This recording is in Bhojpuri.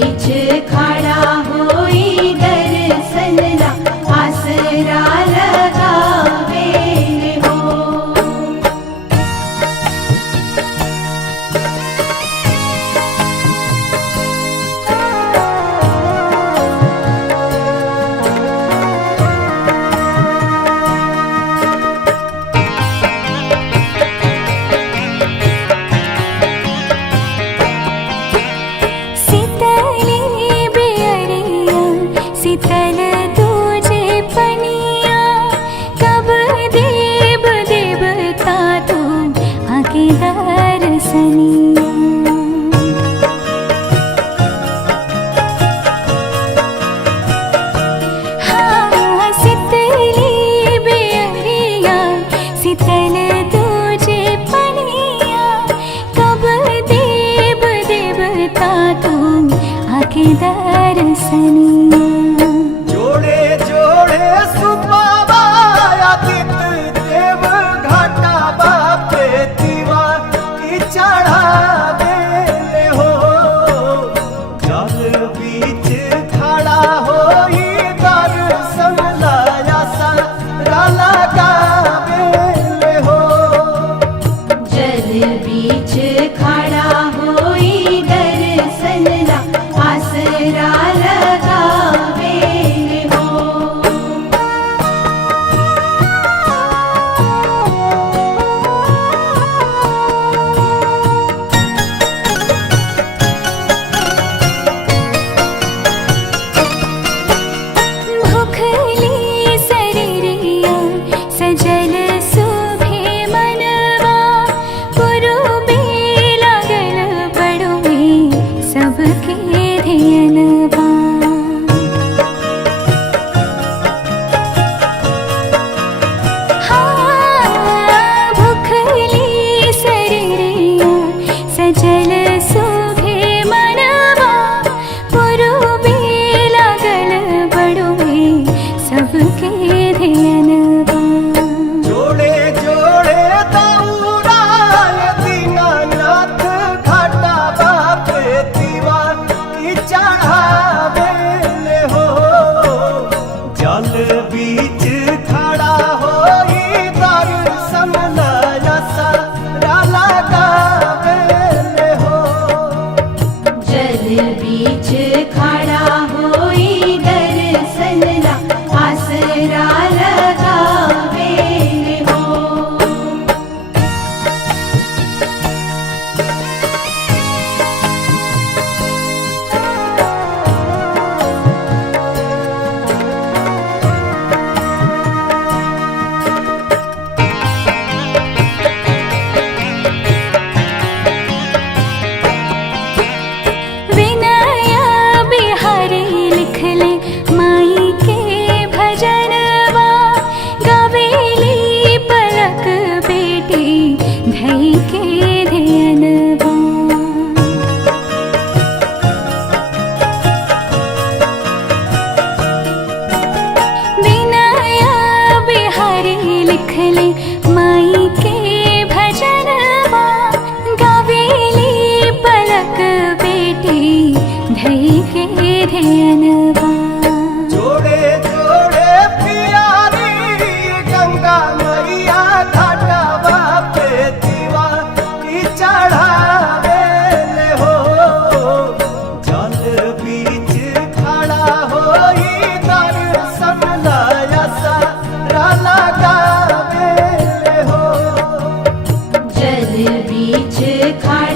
बीच खड़ा होई दर्शन ला आसरा लगावे हो। शीतल तुझे पनिया कब देव देवता तू आके दर्शनिया। हाँ शीतली बेअरिया शीतल तुझे पनिया कब देव देवता तू आके दर्शनिया। बीच खड़ा होई दर्शन ला आसरा लगावे हो। भूखली शरीरिया सजल सुभे मनवा पुरुबे लागल बड़ुए सबके धियनवा। हाँ भूखली शरीरिया सजल सुभे मनवा पुरुबे लागल बड़ुए सबके धियनवा। जोड़े जोड़े दौड़ाए दीनानाथ घाटा बापे दीवा की चढ़ावे हो। जल बीच खड़ा होई दर्शन ला आसरा लगावे हो। जल बीच खड़ा होई दर्शन ला आसरा लगावे हो। विनया बिहारी लिखले माई के भजनवा गावेली पलक बेटी धई के धियनवा। विनया बिहारी लिखले माई के भजनवा गावेली पलक बेटी धई के धियनवा। जोड़े जोड़े प्यारी गंगा मैया घाटा बापे दीवा की चढ़ावे हो। जल बीच खड़ा होई दर्शन ला आसरा लगावे हो। जल बीच खड़ा